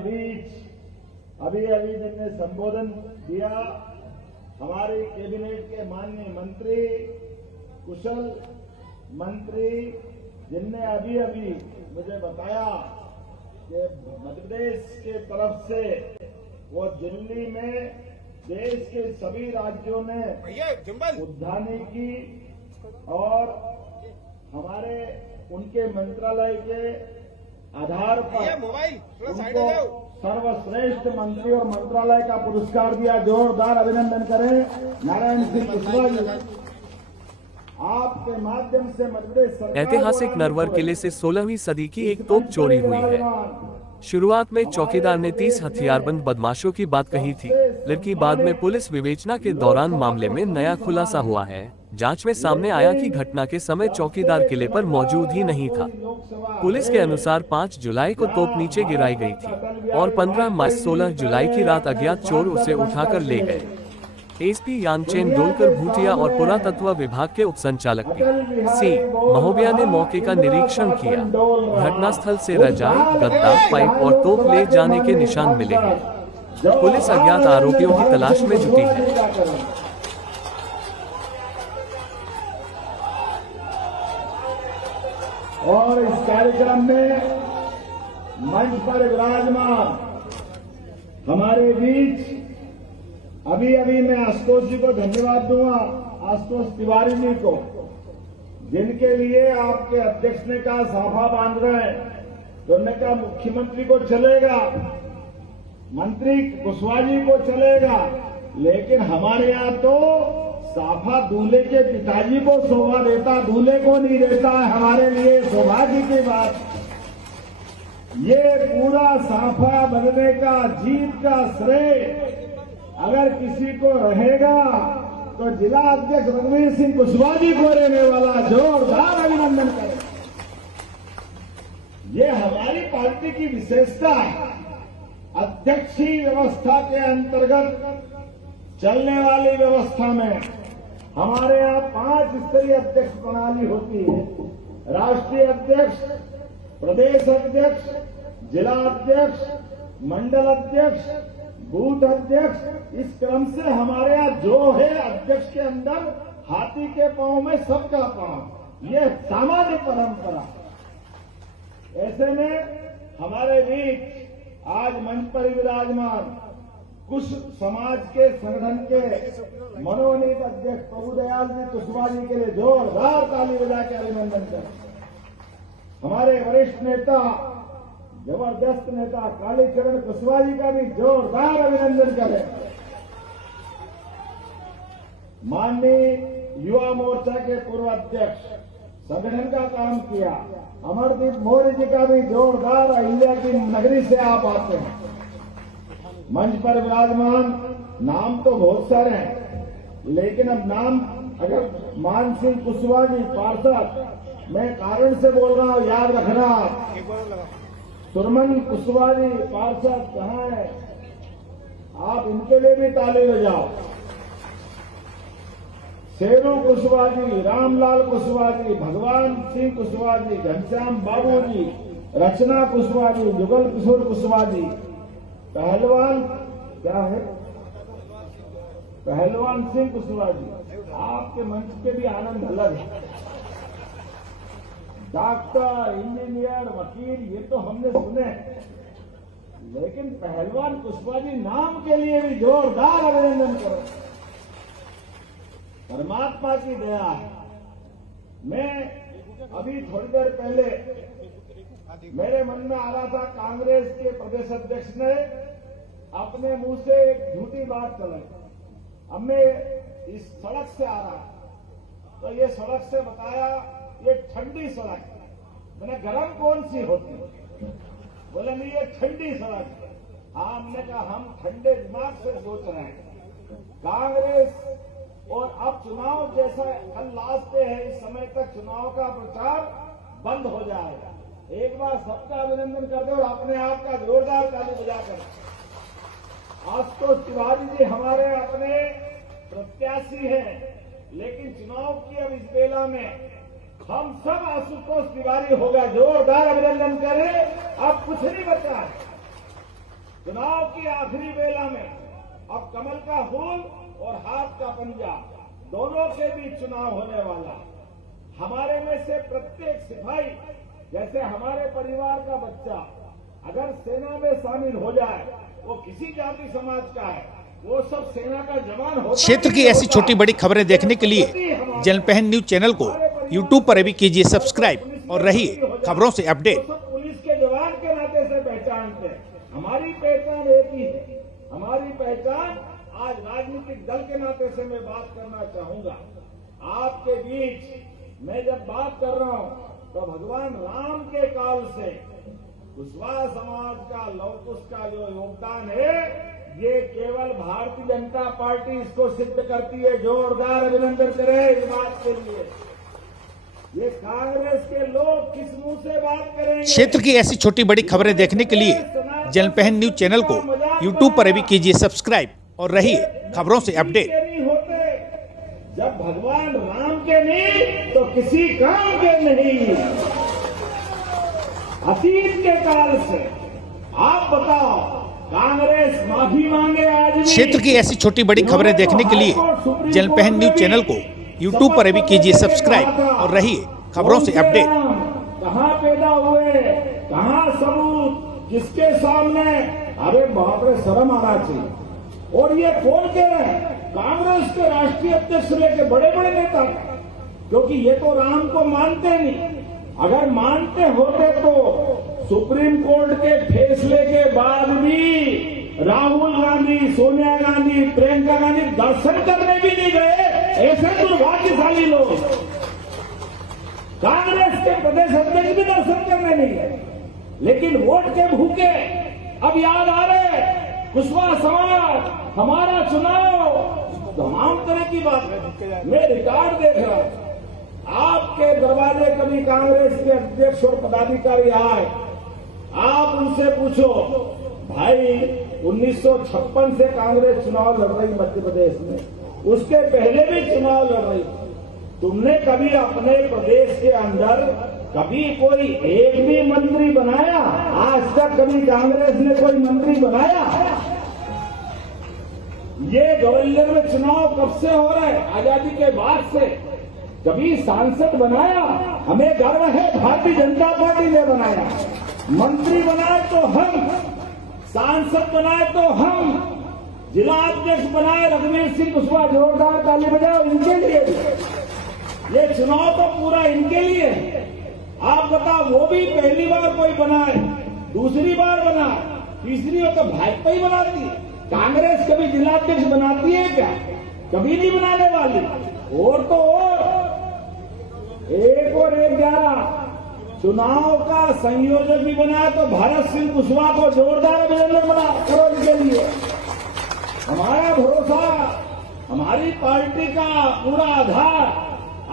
बीच अभी अभी जिनने संबोधन दिया, हमारे कैबिनेट के माननीय मंत्री, कुशल मंत्री, जिनने अभी अभी मुझे बताया कि मध्य प्रदेश के तरफ से वो दिल्ली में देश के सभी राज्यों में उद्यानी की और हमारे उनके मंत्रालय के आधार पर उनको सर्वश्रेष्ठ मंत्री और मंत्रालय का पुरस्कार दिया। जोरदार अभिनंदन करें नारायण सिंह कुशवाहा जी। आपके माध्यम से मध्य प्रदेश सरकार ऐतिहासिक नरवर किले से 16वीं सदी की एक तोप चोरी हुई है। शुरुआत में चौकीदार ने 30 हथियारबंद बदमाशों की बात कही थी, लेकिन बाद में पुलिस विवेचना के दौरान मामले में नया खुलासा हुआ है। जांच में सामने आया कि घटना के समय चौकीदार किले पर मौजूद ही नहीं था। पुलिस के अनुसार 5 जुलाई को तोप नीचे गिराई गई थी और 15 मई 16 जुलाई की रात अज्ञात चोर उसे उठाकर ले गए। एसपी यानचेन डोलकर भूटिया और पुरातत्व विभाग के उपसंचालक सी महोबिया ने मौके का निरीक्षण किया। घटनास्थल से रजाई, गद्दा, पाइप और तोप ले जाने के निशान मिले हैं। पुलिस अज्ञात आरोपियों की तलाश में जुटी है। और इस कार्यक्रम में मंच पर विराजमान हमारे बीच अभी अभी मैं आशुतोष जी को धन्यवाद दूंगा, आशुतोष तिवारी जी को, जिनके लिए आपके अध्यक्ष ने कहा साफा बांध रहे हैं, तो उन्होंने कहा मुख्यमंत्री को चलेगा, मंत्री कुशवाहा जी को चलेगा, लेकिन हमारे यहाँ तो साफा दूल्हे के पिताजी को शोभा देता, दूल्हे को नहीं देता है। हमारे लिए सौभाग्य की बात, ये पूरा साफा बनने का, जीत का श्रेय अगर किसी को रहेगा तो जिला अध्यक्ष रणवीर सिंह कुशवाहा जी को रहने वाला। जोरदार अभिनंदन करें। ये हमारी पार्टी की विशेषता है। अध्यक्षीय व्यवस्था के अंतर्गत चलने वाली व्यवस्था में हमारे यहाँ 5 स्तरीय अध्यक्ष प्रणाली होती है। राष्ट्रीय अध्यक्ष, प्रदेश अध्यक्ष, जिला अध्यक्ष, मंडल अध्यक्ष, बूथ अध्यक्ष, इस क्रम से हमारे यहाँ जो है अध्यक्ष के अंदर हाथी के पांव में सबका पांव, ये सामान्य परंपरा। ऐसे में हमारे बीच आज मंच पर विराजमान कुछ समाज के संगठन के मनोनीत अध्यक्ष प्रभुदयाल जी कुशवाहा जी के लिए जोरदार ताली बजा के अभिनंदन करें। हमारे वरिष्ठ नेता, जबरदस्त नेता कालीचरण कुशवाहा जी का भी जोरदार अभिनंदन करें। माननीय युवा मोर्चा के पूर्व अध्यक्ष, संगठन का काम किया, अमरदीप मौर्य जी का भी जोरदार, अहिल्या की नगरी से आप आते हैं। मंच पर विराजमान नाम तो बहुत सारे हैं, लेकिन अब नाम अगर मान सिंह कुशवाहा जी पार्षद, मैं कारण से बोल रहा हूं, याद रखना। सुरमन कुशवाहा जी पार्षद कहाँ है? आप इनके लिए भी ताली बजाओ। शेरू कुशवाहा जी, रामलाल कुशवाहा जी, भगवान सिंह कुशवाहा जी, घनश्याम बाबू जी, रचना कुशवाहा जी, जुगल किशोर कुशवाहा जी, पहलवान क्या है, पहलवान सिंह कुशवाहा जी। आपके मंच पे भी आनंद अलग है। डॉक्टर, इंजीनियर, वकील, ये तो हमने सुने, लेकिन पहलवान कुशवाहा जी नाम के लिए भी जोरदार अभिनंदन करो। परमात्मा की दया है। मैं अभी थोड़ी देर पहले मेरे मन में आ रहा था, कांग्रेस के प्रदेश अध्यक्ष ने अपने मुंह से एक झूठी बात चलाई। अब मैं इस सड़क से आ रहा तो ये सड़क से बताया ये ठंडी सड़क है। मैंने गर्म कौन सी होती है? बोले नहीं ये ठंडी सड़क है। हाँ, हमने कहा हम ठंडे दिमाग से सोच रहे हैं। कांग्रेस और अब चुनाव जैसा कल लास्ट डे है, इस समय तक चुनाव का प्रचार बंद हो जाएगा। एक बार सबका अभिनंदन कर दो और अपने आप का जोरदार ताली बजाकर। आशुतोष तिवारी जी हमारे अपने प्रत्याशी हैं, लेकिन चुनाव की अब इस बेला में हम सब आशुतोष तिवारी होगा। जोरदार अभिनंदन करें। अब कुछ नहीं बचा है। चुनाव की आखिरी बेला में अब कमल का फूल और हाथ का पंजा दोनों के बीच चुनाव होने वाला। हमारे में से प्रत्येक सिपाही, जैसे हमारे परिवार का बच्चा अगर सेना में शामिल हो जाए, वो किसी जाति समाज का है, वो सब सेना का जवान होता है। क्षेत्र की ऐसी छोटी बड़ी खबरें देखने के लिए जलपहन न्यूज चैनल को यूट्यूब पर भी कीजिए सब्सक्राइब और रहिए खबरों से अपडेट। पुलिस के जवान के नाते से पहचानते हैं। हमारी पहचान एक ही है। हमारी पहचान आज राजनीतिक दल के नाते से मैं बात करना चाहूंगा। आपके बीच मैं जब बात कर रहा हूं तो भगवान राम के काल से कुशवाहा समाज का लौकुश का जो योगदान है, ये केवल भारतीय जनता पार्टी इसको सिद्ध करती है। जोरदार अभिनंदन करें इस बात के लिए। ये कांग्रेस के लोग किस मुंह से बात करेंगे? क्षेत्र की ऐसी छोटी बड़ी खबरें देखने के लिए जलपहन न्यूज चैनल को यूट्यूब पर भी कीजिए सब्सक्राइब और रहिए खबरों से अपडेट। नहीं होते जब भगवान राम के नहीं तो किसी काम के नहीं। अतीत के काल से आप बताओ, कांग्रेस माफी मांगे आज भी। क्षेत्र की ऐसी छोटी बड़ी खबरें देखने के लिए जलपहन न्यूज चैनल को यूट्यूब पर भी कीजिए सब्सक्राइब और रहिए खबरों से अपडेट। कहाँ पैदा हुए, कहाँ सबूत, जिसके सामने, अरे बाप रे, शर्म आना चाहिए। और ये कौन कह रहे हैं? कांग्रेस के राष्ट्रीय अध्यक्ष लेके बड़े बड़े नेता, क्योंकि ये तो राम को मानते नहीं। अगर मानते होते तो सुप्रीम कोर्ट के फैसले के बाद भी राहुल गांधी, सोनिया गांधी, प्रियंका गांधी दर्शन करने भी नहीं गए। ऐसे दुर्भाग्यशाली लोग कांग्रेस के प्रदेश अध्यक्ष भी दर्शन करने नहीं गए, लेकिन वोट के भूखे अब याद आ रहे कुशवाहा समाज, हमारा चुनाव, तमाम तरह की बात है। मैं रिकॉर्ड देख रहा हूं। आपके दरवाजे कभी कांग्रेस के अध्यक्ष और पदाधिकारी आए, आप उनसे पूछो, भाई 1956 से कांग्रेस चुनाव लड़ रही मध्य प्रदेश में, उसके पहले भी चुनाव लड़ रही, तुमने कभी अपने प्रदेश के अंदर कभी कोई एक भी मंत्री बनाया? आज तक कभी कांग्रेस ने कोई मंत्री बनाया? ये ग्वालियर में चुनाव कब से हो रहा है? आजादी के बाद से। कभी सांसद बनाया? हमें गर्व है भारतीय जनता पार्टी ने बनाया। मंत्री बनाए तो हम, सांसद बनाए तो हम, जिला अध्यक्ष बनाए रघुवीर सिंह कुशवाहा, जोरदार ताली बजाओ इनके लिए। ये चुनाव तो पूरा इनके लिए है। आप बताओ, वो भी पहली बार कोई बनाए, दूसरी बार बना, तीसरी हो तो भाजपा ही बनाती है। कांग्रेस कभी जिलाध्यक्ष बनाती है क्या? कभी नहीं बनाने वाली। और तो और 1 और 1 11 चुनाव का संयोजक भी बनाया तो भारत सिंह कुशवाहा को जोरदार अभिनंदन बना करो इनके लिए। हमारा भरोसा, हमारी पार्टी का पूरा आधार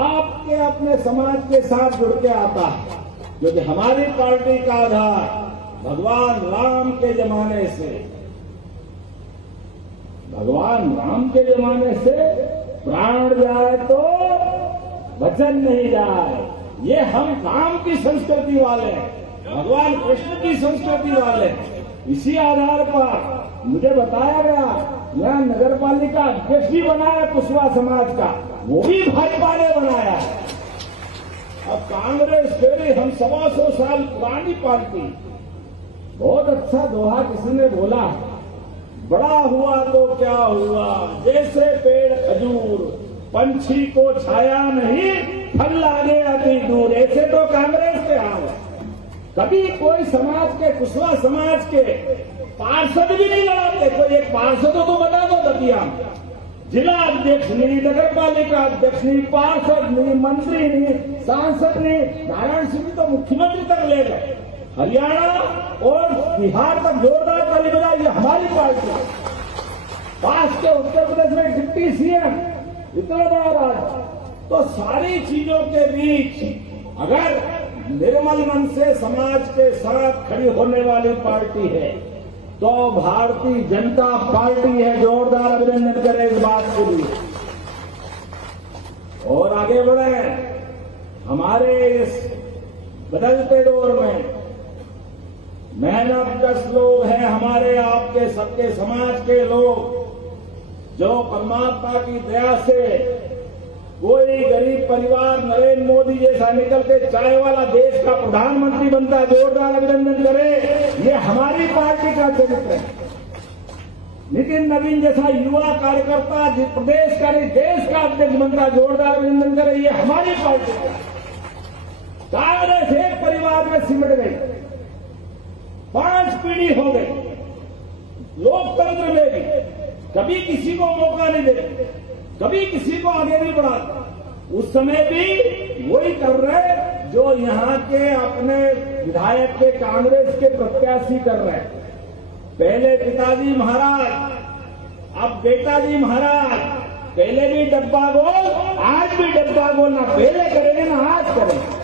आपके अपने समाज के साथ जुड़ के आता है, क्योंकि हमारी पार्टी का आधार भगवान राम के जमाने से, भगवान राम के जमाने से प्राण जाए तो वचन नहीं जाए। ये हम काम की संस्कृति वाले हैं, भगवान कृष्ण की संस्कृति वाले हैं। इसी आधार पर मुझे बताया गया, यहाँ नगर पालिका अध्यक्ष भी बनाया कुशवाहा समाज का, वो भी भाजपा ने बनाया है। अब कांग्रेस फिर हम 125 साल पुरानी पार्टी। बहुत अच्छा दोहा किसी ने बोला, बड़ा हुआ तो क्या हुआ, जैसे पेड़ खजूर, पंछी को छाया नहीं, फल लागे अति दूर। ऐसे तो कांग्रेस के हाल है। कभी कोई समाज के, कुशवाहा समाज के पार्षद भी नहीं लड़ाते। कोई एक पार्षद हो तो बता दो दतिया, जिला अध्यक्ष नहीं, नगर पालिका अध्यक्ष नहीं, पार्षद नहीं, मंत्री नहीं, सांसद नहीं। नारायण सिंह तो मुख्यमंत्री तक ले गए, हरियाणा और बिहार तक जोरदार ताली बजाई। ये हमारी पार्टी। पास के उत्तर प्रदेश में डिप्टी सीएम, इतना बड़ा राज। तो सारी चीजों के बीच अगर निर्मल मन से समाज के साथ खड़ी होने वाली पार्टी है तो भारतीय जनता पार्टी है। जोरदार अभिनंदन करें इस बात के लिए और आगे बढ़े। हमारे इस बदलते दौर में मेहनतकश लोग हैं हमारे आपके सबके समाज के लोग, जो परमात्मा की दया से कोई गरीब परिवार नरेंद्र मोदी जैसा निकल के चाय वाला देश का प्रधानमंत्री बनता है, जोरदार अभिनंदन करे। ये हमारी पार्टी का चरित्र है। नितिन नवीन जैसा युवा कार्यकर्ता जिस प्रदेश का नहीं देश का अध्यक्ष बनता है, जोरदार अभिनंदन करे। ये हमारी पार्टी का। कांग्रेस एक परिवार में सिमट गई, 5 पीढ़ी हो गई लोकतंत्र में भी, कभी किसी को मौका नहीं देते, कभी किसी को आगे नहीं बढ़ाते। उस समय भी वही कर रहे जो यहां के अपने विधायक के कांग्रेस के प्रत्याशी कर रहे हैं। पहले पिताजी महाराज, अब बेटाजी महाराज। पहले भी डब्बा गोल, आज भी डब्बा गोल। ना पहले करेंगे ना आज करेंगे।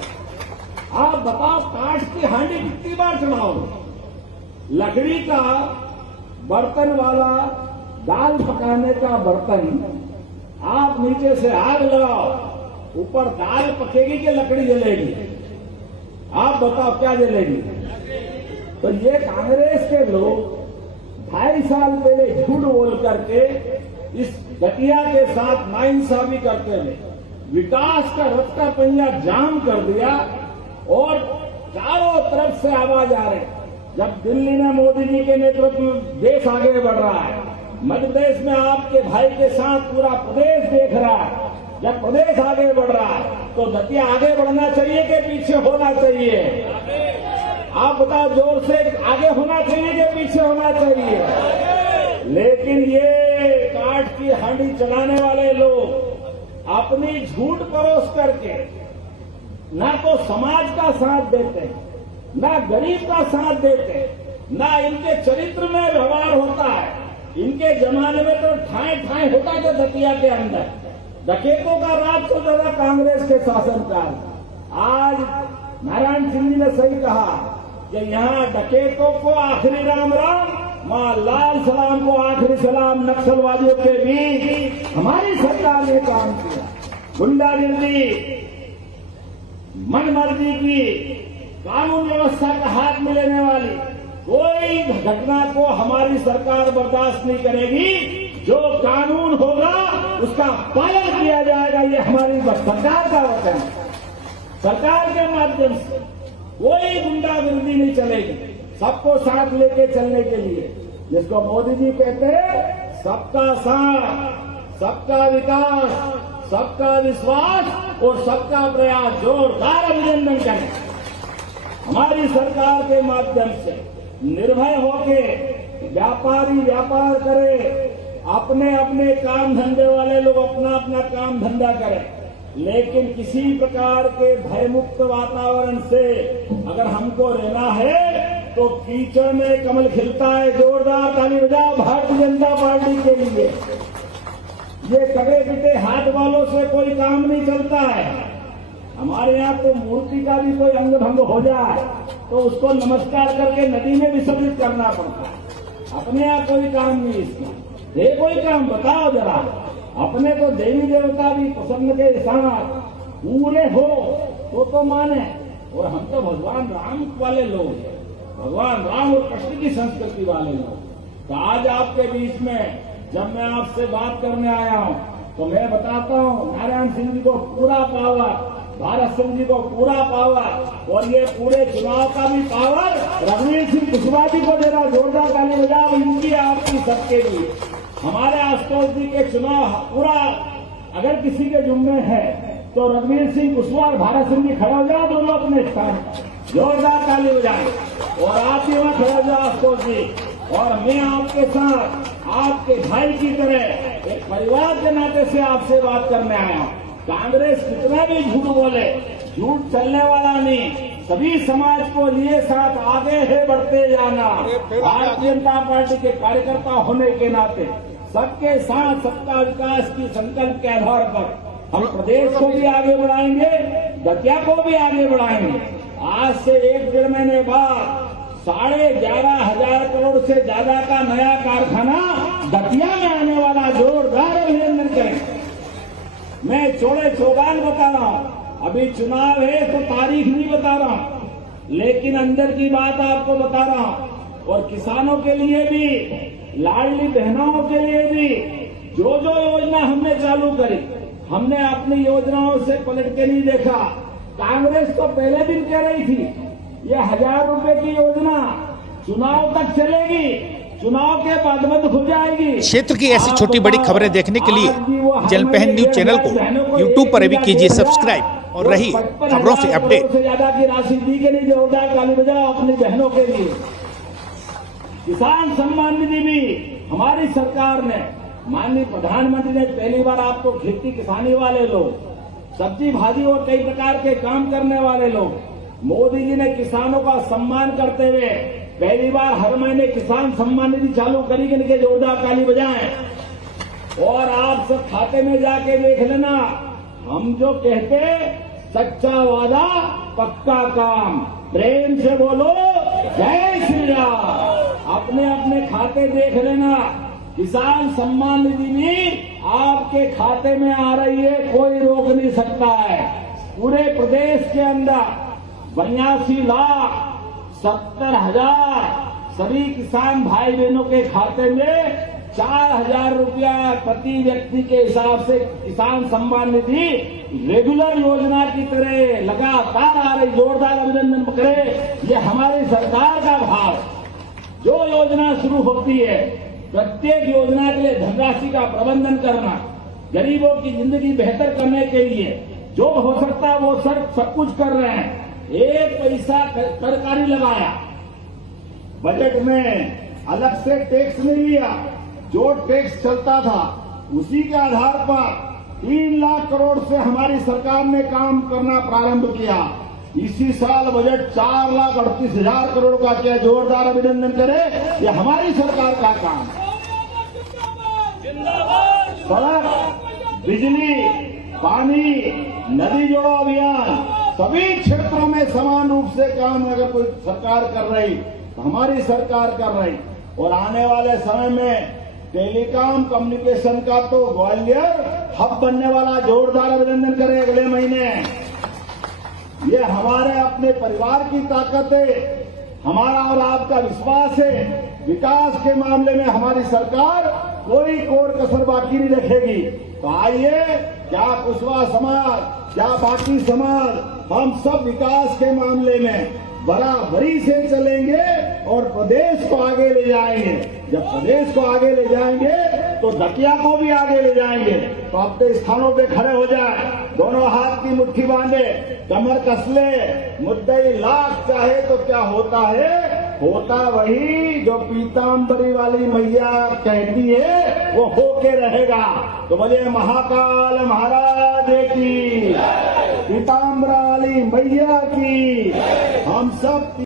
आप बताओ, काठ की हांडी कितनी बार चढ़ाओगे? लकड़ी का बर्तन वाला दाल पकाने का बर्तन, आप नीचे से आग लगाओ, ऊपर दाल पकेगी कि लकड़ी जलेगी? आप बताओ क्या जलेगी? तो ये कांग्रेस के लोग 2.5 साल पहले झूठ बोल करके इस घटिया के साथ नाइंसाफी करते हुए विकास का रथ का पहिया जाम कर दिया और चारों तरफ से आवाज आ रही। जब दिल्ली में मोदी जी के नेतृत्व में देश आगे बढ़ रहा है, मध्य प्रदेश में आपके भाई के साथ पूरा प्रदेश देख रहा है, जब प्रदेश आगे बढ़ रहा है तो दतिया आगे बढ़ना चाहिए कि पीछे होना चाहिए? आप बताओ जोर से, आगे होना चाहिए कि पीछे होना चाहिए? लेकिन ये काठ की हांडी चलाने वाले लोग अपनी झूठ परोस करके ना तो समाज का साथ देते, ना गरीब का साथ देते, ना इनके चरित्र में व्यवहार होता है। इनके जमाने में तो ठाए होता था दतिया के अंदर, डकैतों का राज चलता था कांग्रेस के शासनकाल। आज नारायण सिंह जी ने सही कहा कि यहाँ डकैतों को आखिरी राम राम, मां लाल सलाम को आखिरी सलाम। नक्सलवादियों के बीच हमारी सरकार ने काम किया। गुंडागिर्दी, मनमर्जी की, कानून व्यवस्था का हाथ में लेने वाली कोई घटना को हमारी सरकार बर्दाश्त नहीं करेगी। जो कानून होगा उसका पालन किया जाएगा, ये हमारी सरकार का वचन है। सरकार के माध्यम से कोई गुंडागिर्दी नहीं चलेगी, सबको साथ लेके चलने के लिए, जिसको मोदी जी कहते हैं सबका साथ, सबका विकास, सबका विश्वास और सबका प्रयास। जोरदार अभिनंदन करें। हमारी सरकार के माध्यम से निर्भय होके व्यापारी व्यापार करे, अपने अपने काम धंधे वाले लोग अपना अपना काम धंधा करें, लेकिन किसी प्रकार के भयमुक्त वातावरण से अगर हमको रहना है तो कीचड़ में कमल खिलता है। जोरदार ताली बजाओ भारतीय जनता पार्टी के लिए। ये कड़े पिटे हाथ वालों से कोई काम नहीं चलता है। हमारे यहाँ तो मूर्ति का भी कोई अंग भंग हो जाए तो उसको नमस्कार करके नदी में विसर्जित करना पड़ता है। अपने यहाँ कोई काम नहीं इसका। ये कोई काम बताओ जरा। अपने तो देवी देवता भी पसंद के साथ पूरे हो तो माने, और हम तो भगवान राम वाले लोग हैं, भगवान राम और कृष्ण की संस्कृति वाले लोग। तो आज आपके बीच में जब मैं आपसे बात करने आया हूं तो मैं बताता हूं, नारायण सिंह जी को पूरा पावर, भारत सिंह जी को पूरा पावर, और ये पूरे चुनाव का भी पावर रघुवीर सिंह कुशवाहा जी को देना। जोरदार ताली बजाओ इनकी आपकी सबके लिए। हमारे आशुतोष जी के चुनाव पूरा अगर किसी के जुम्मे है तो रघुवीर सिंह कुशवाहा और भारत सिंह जी खड़े हो जाओ दोनों अपने स्थान। जोरदार ताली बजाएं। और आप ही वहां खड़े हो जाओ आशुतोष जी, और मैं आपके साथ आपके भाई की तरह एक परिवार के नाते से आपसे बात करने आया हूं। कांग्रेस कितना भी झूठ बोले, झूठ चलने वाला नहीं। सभी समाज को लिए साथ आगे है बढ़ते जाना। भारतीय जनता पार्टी के कार्यकर्ता होने के नाते सबके साथ सबका विकास की संकल्प के आधार पर हम प्रदेश को भी आगे बढ़ाएंगे, दतिया को भी आगे बढ़ाएंगे। आज से 1-1.5 महीने बाद 11,500 करोड़ से ज्यादा का नया कारखाना दतिया में आने वाला। जोरदार अभिनंदन करें। मैं चौड़े चौगान बता रहा हूं, अभी चुनाव है तो तारीख नहीं बता रहा हूं। लेकिन अंदर की बात आपको बता रहा हूं, और किसानों के लिए भी, लाडली बहनों के लिए भी जो जो योजना हमने चालू करी, हमने अपनी योजनाओं से पलट के नहीं देखा। कांग्रेस तो पहले दिन कह रही थी ये 1000 रुपए की योजना चुनाव तक चलेगी, चुनाव के बाद बंद हो जाएगी। क्षेत्र की ऐसी छोटी बड़ी खबरें देखने के लिए जलपहन न्यूज चैनल को यूट्यूब पर भी कीजिए सब्सक्राइब और रहिए खबरों से अपडेट। से ज्यादा की राशि दी के नहीं, जोरदार ताली बजाओ अपनी बहनों के लिए। किसान सम्मान निधि भी हमारी सरकार ने, माननीय प्रधानमंत्री ने पहली बार आपको खेती किसानी वाले लोग, सब्जी भाजी और कई प्रकार के काम करने वाले लोग, मोदी जी ने किसानों का सम्मान करते हुए पहली बार हर महीने किसान सम्मान निधि चालू करी के जोरदार ताली बजाएं। और आप सब खाते में जाके देख लेना, हम जो कहते सच्चा वादा पक्का काम, प्रेम से बोलो जय श्री राम। अपने अपने खाते देख लेना, किसान सम्मान निधि भी आपके खाते में आ रही है, कोई रोक नहीं सकता है। पूरे प्रदेश के अंदर 82,70,000 सभी किसान भाई बहनों के खाते में 4,000 रुपया प्रति व्यक्ति के हिसाब से किसान सम्मान निधि रेगुलर योजना की तरह लगातार आ रही। जोरदार अभिनंदन करें, ये हमारी सरकार का भाव। जो योजना शुरू होती है, प्रत्येक योजना के लिए धनराशि का प्रबंधन करना, गरीबों की जिंदगी बेहतर करने के लिए जो हो सकता है वो सब कुछ कर रहे हैं। एक पैसा सरकारी लगाया, बजट में अलग से टैक्स नहीं लिया, जो टैक्स चलता था उसी के आधार पर 3 लाख करोड़ से हमारी सरकार ने काम करना प्रारंभ किया। इसी साल बजट 4,38,000 करोड़ का किया। जोरदार अभिनंदन करें, ये हमारी सरकार का काम। सड़क, बिजली, पानी, नदी जोड़ो अभियान, सभी क्षेत्रों में समान रूप से काम अगर कोई सरकार कर रही तो हमारी सरकार कर रही। और आने वाले समय में टेलीकॉम कम्युनिकेशन का तो ग्वालियर हब बनने वाला। जोरदार अभिनंदन करें अगले महीने। ये हमारे अपने परिवार की ताकत है, हमारा और आपका विश्वास है। विकास के मामले में हमारी सरकार कोई कोर कसर बाकी नहीं रखेगी। तो आइए, क्या कुशवाहा समाज, क्या बाकी समाज, हम सब विकास के मामले में बराबरी से चलेंगे और प्रदेश को आगे ले जाएंगे। जब प्रदेश को आगे ले जाएंगे तो दतिया को भी आगे ले जाएंगे। तो अपने स्थानों पे खड़े हो जाए, दोनों हाथ की मुट्ठी बांधे, कमर कस ले, मुद्दई लाख चाहे तो क्या होता है, होता वही जो पीताम्बरी वाली मैया कहती है वो होके रहेगा। तो बोलिए महाकाल महाराज की, पीताम्बरा वाली मैया की। हम सब